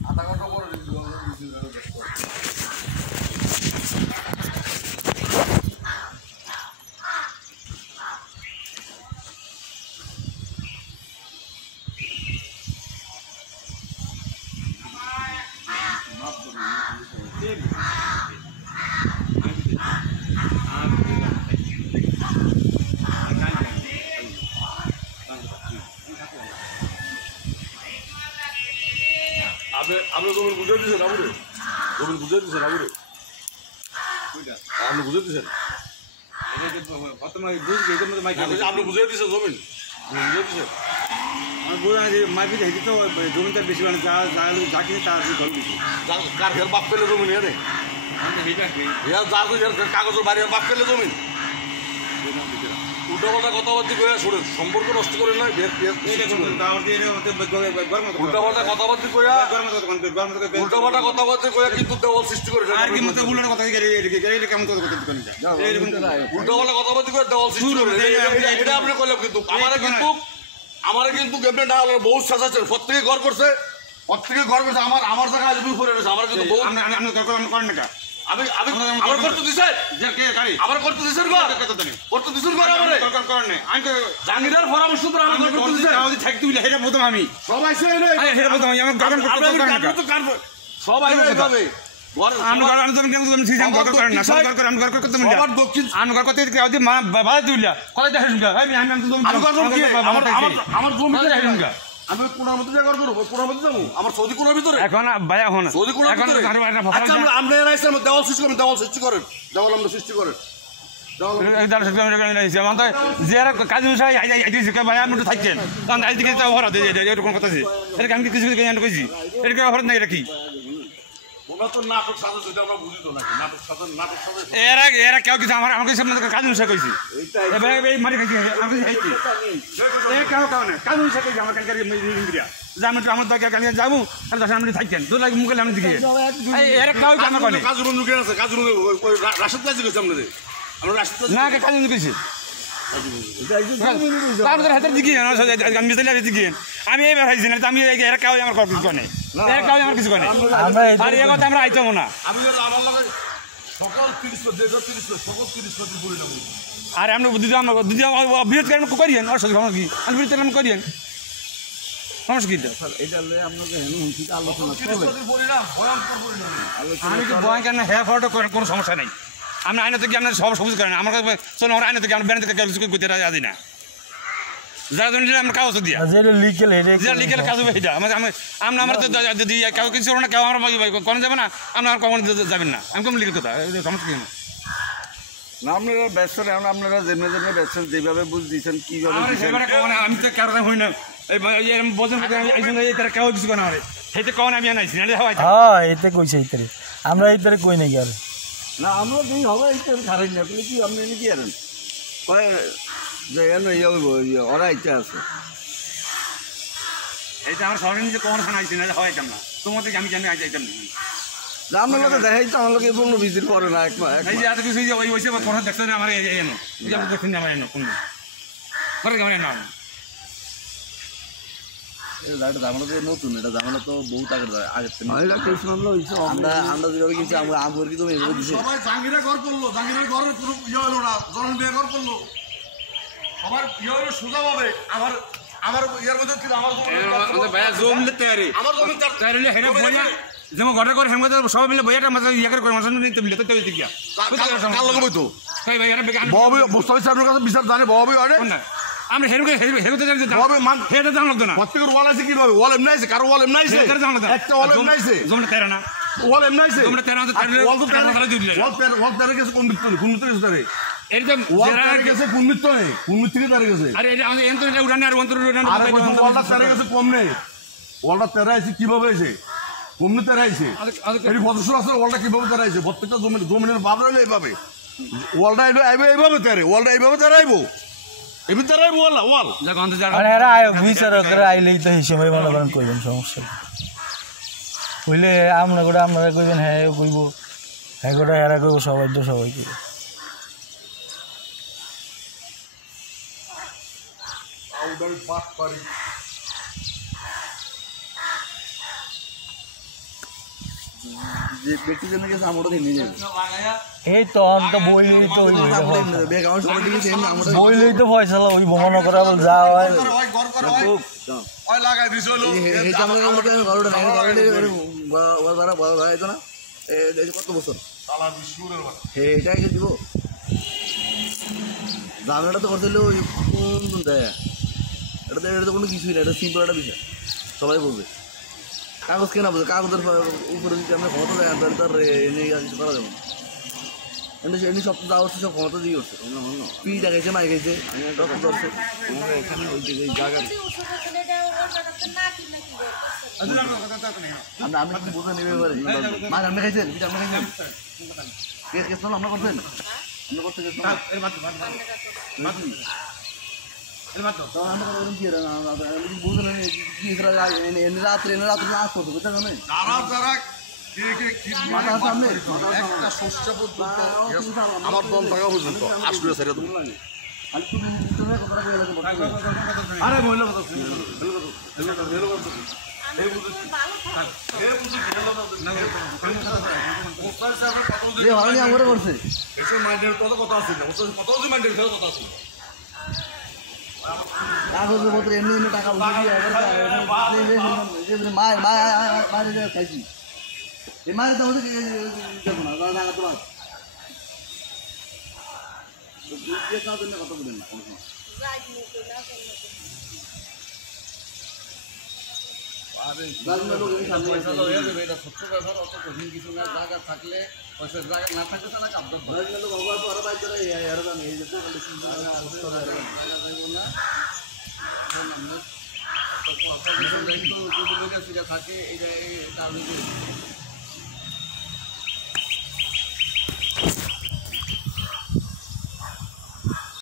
আধা ঘন্টা পরে আপনি জমিন বুঝে দিচ্ছেন আমারে জমিন বুঝে দিচ্ছেন আমারে আপনি বুঝে দিচ্ছেন আপনি বুঝে দিচ্ছেন জমিন বুঝে দিচ্ছেন মাইপি হেঁটে তো জমিটা বেশি মানে যা কিনে তার কার ঘের বাপ পেলে জমিন এনে কাগজের বাড়ি বাপ পেলে জমিন উল্টাপাল্টা কথাবার্তা করে শোনেন সম্পর্ক নষ্ট করে নয় উল্টাপাল্টা কথাবার্তা করে উল্টাপাল্টা কথাবার্তা করে কিন্তু দেওয়াল সৃষ্টি করে উল্টাপাল্টা কথাবার্তা করে দেওয়াল সৃষ্টি করে এটা আপনি করলাম কিন্তু আমারে কিন্তু এমনি না বহু সাজাচ্ছেন প্রত্যেকে ঘর করছে প্রত্যেকে ঘর করছে আমার জায়গায় আজ করে রয়েছে আমার কিন্তু করেন না আমি আমার করতে দিছেন আমার করতে দিছেন করতে দিছেন জাহাঙ্গীরের পরামর্শ তো আমার করতে দিছেন থাকতে দিলে সেটা প্রথম আমি সবাই সবাই যাবে আমার জমি আমি কোনার মধ্যে জায়গা করবো কোনার মধ্যে যাবো আমার সৌদি কোনার ভিতরে এখন ভাই এখন সৌদি কোনার ভিতরে আচ্ছা আমরা দেওয়াল সৃষ্টি করেন দেওয়াল সৃষ্টি করেন দেওয়াল আমরা সৃষ্টি করেন কাজ ভাই আমি থাকছেন এরকম কথা আছে এটা আমি কিছু কইছি এটা অপরাধ নাই এটা কি এরা কেউ কিছু আমার আমাকে কাজ বিষয় কইছি মারি খাইছি কাজ বিষয় কইছি আমার আমার দরকার কালি যাবো আর 10 মিনিট থাকছেন দু লাগে মুখে আমি দিকে এরা কেউ কাজ করে কাজ বন্ধু কে আছে কাজ রাশিদ কাজ কইছে আপনাদের আমরা রাশিদ না কাজ বন্ধু কইছি আমি এইবার খাইছি না আমি এরা কেউ আমার কিছু করে এরা কেউ আমার কিছু করে আর এ কথা আমরা আইতাম না আর আমরা যদি বিরোধ করিয়েন অসুবিধা কি আমি বিরোধ করিয়েন সমস্যা কি আমি তো ভয় কেন হ্যাঁ ফটো করেন কোনো সমস্যা নেই আমরা আইনা থেকে আপনার সব সবুজ করেন আমার চলো আমরা আইনা থেকে আমরা ব্যান থেকে কিছু করতে রাজি না যারা জন্য আমরা কাগজ দিয়া লিগেল কাজ হবে এটা আমরা আমার যদি কেউ কিছু না কেউ আমরা কোনো যাবে না আমরা আর কখনো যাবেন না আমি কেমন লিগেল কথা সমস্যা কি না আপনারা ব্যবসা আপনারা যেমনি যেমনি ব্যবসা যেভাবে বুঝ দিয়েছেন কীভাবে আমি তো কারো হই না বোঝেন তারা কেউ কিছু করে আমার সেইটা কখন আমি আনাইছি না হ্যাঁ এতে কইছে এইটারে আমরা এইটারে কই নাকি আর না আমরা দিই হবে এইটা খারাই না বলে কি আপনি কি আরেন কয় যে ওরা ইচ্ছা আছে এইটা আমার সবাই নিজে কখন আনাইছি না হওয়াইতাম না তোমার থেকে আমি জানি আইতাম না আমার লোকে দেখাই তো আমার লোকে পূর্ণ ভিজিট করে না এই যে এত কিছু ওই ওইসে কোনো দেখতে আমার এনো দেখছেন আমার এনো কোন করে কেমন না এটা জামানো তো নতুন এটা জামানো তো বহুত আগের থেকে আমরা যেভাবে গেছি আমরা আমর কি তুমি সবাই জাহাঙ্গীরের ঘর করলো জাহাঙ্গীরের ঘরের কোনো ইয়ে হলো না জনন বিয়ে ঘর করলো সবার ইয়ে হলো সোজা হবে আমার ইয়ার মধ্যে ভাইয়া জমি তৈরি আমার জমি তৈরি হেরে বইয়া যেমন ঘরে করে হেমে সবাই মিলে বইয়াটা মাঝে ইয়ে করে মাঝে নিতে মিলে তো তৈরি গিয়া কাল লোক বইতো তাই ভাই এরা ববি মুস্তাফিজ সাহেবের কাছে বিচার জানে ববি আরে আমরা হেরুকে হেরুতে জানি ববি মান হেটা জানা লাগতো না প্রত্যেকের ওয়াল আছে কি হবে ওয়াল এমনি আছে কারো ওয়াল এমনি আছে হেটা জানা লাগতো একটা ওয়াল এমনি আছে জমিটা তেরা না ওয়াল এমনি আছে জমিটা তেরা তো ওয়াল তো তেরা দিলে ওয়াল তেরা গেছে কোন মিত্র গেছে তারে একদম ওয়াল তেরা গেছে কোন মিত্র নেই কোন মিত্র তেরা গেছে আরে এটা আমাদের এন্টর এটা উড়ানি আর অন্তর উড়ানি আরে ওয়ালটা তেরা গেছে কম নেই ওয়ালটা তেরা আছে কিভাবে আছে কমনে তেরা আছে এই বছর আসলে ওয়ালটা কিভাবে তেরা আছে প্রত্যেকটা জমিনের ভাব রইলে এইভাবে ওয়ালটা এইভাবে তেরে ওয়ালটা এইভাবে তেরাইবো এমনি তেরাইবো ওয়াল মানে এরা বিচারকরা আইলেই তো হিসেবে মনে করেন কইবেন সমস্যা কইলে আপনারা কইবেন হ্যাঁ কইব হ্যাঁ গোটা এরা কইব সবাই তো সবাই কইব আউডাল পাট পারি যে ব্যক্তি জন্য গেছে আমরা নিয়ে যাবে এই তো অন্ত বইলেই তো হইবে ব্যাগ আমার সবাই দিকে সেম আমরা বইলেই তো ফয়সালা হইব মনে করা বল যা হয় ওই লাগাই দিছ হলো এই যে আমরা আমরা ঘরটা নাই ঘরটা ওরা বড় ভাই তো না এই কত বছর তালা বিষ্ণুরের বাড়ি এটাই দিব ঝামেলাটা তো করতে ওই কোন দেয় এটা তো কোনো কিছুই না এটা সিম্পল একটা বিষয় সবাই বলবে কাগজ কেনা বলবে কাগজের উপরে যদি আমরা ক্ষমতা দেয় তাহলে তার এনে কিছু করা যাবে না এমনি সব যা হচ্ছে সব ক্ষমতা দিয়ে করছে পিটা গেছে মাই গেছে রক্ত ধরছে এখানে এই জায়গা আপনি কি বুঝে নেবে এবারে মাছ আপনি খাইছেন পিঠা আপনি খাইছেন কেস আমরা করছেন আমরা করতে গেছিলাম রাত্রে নাচ করতো বুঝতে পারেন একটা শস্য পর্যন্ত আমার দম থাকা পর্যন্ত আসলে সেটা তো আরে মহিলা আমরা করছে কাগজের পত্র এমনি এমনি টাকা মায়ের খাইছি এই মায়ের তো দেখো না জায়গা তো কথা বলেন না ছোট্ট ব্যাপার অত কঠিন কিছু না জায়গা থাকলে পয়সার জায়গা না থাকলে তারা কাপড় থাকে এই কারণে